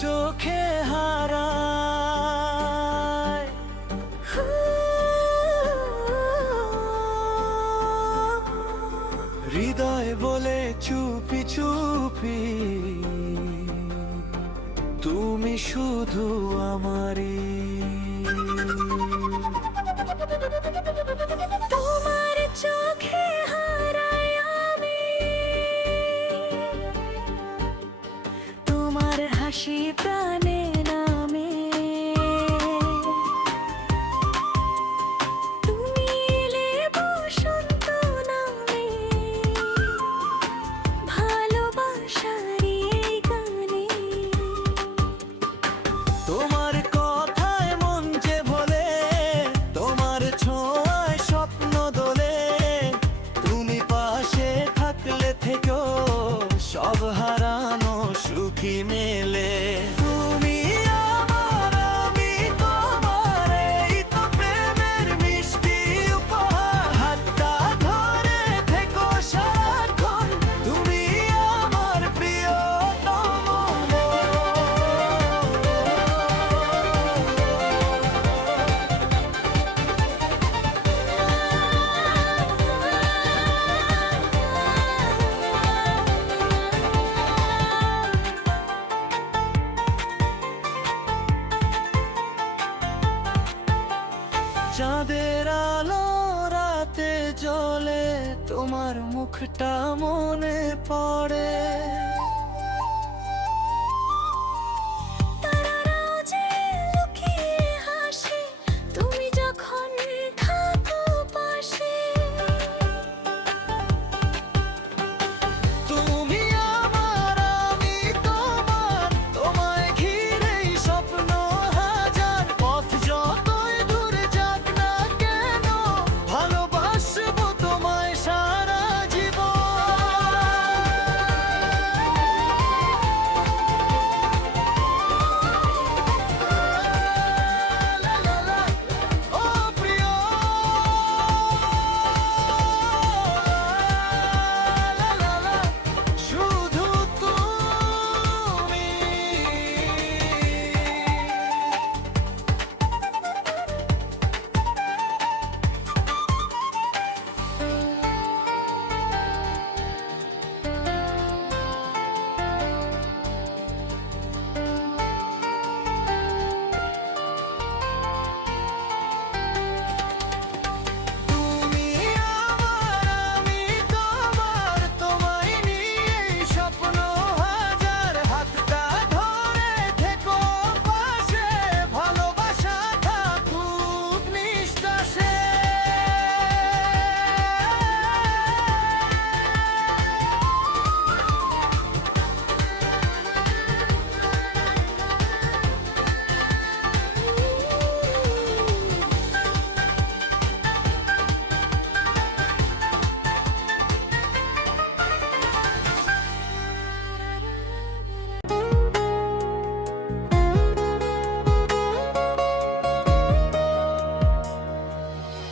চোখে হারায়। হৃদয় বলে চুপি চুপি তুমি শুধু আমারই। তোমার চোখে হারাই আমি, তোমার হাসি প্রাণে নামে। তুমি এলে বসন্ত নামে, ভালোবাসার এই গানে। তোমার কথায় মন যে ভোলে, তোমার ছোঁয়ায় স্বপ্ন দোলে। তুমি পাশে থাকলে থেকেও সব হারানো সুখী মেলে। তুমি আমার, আমি তোমার, এই তো প্রেমের মিষ্টি উপহার। হাতটা ধরে থেকো সারাক্ষণ, তুমি আমার প্রিয়তম। চাঁদের আলো রাতে জ্বলে, তোমার মুখটা মনে পড়ে।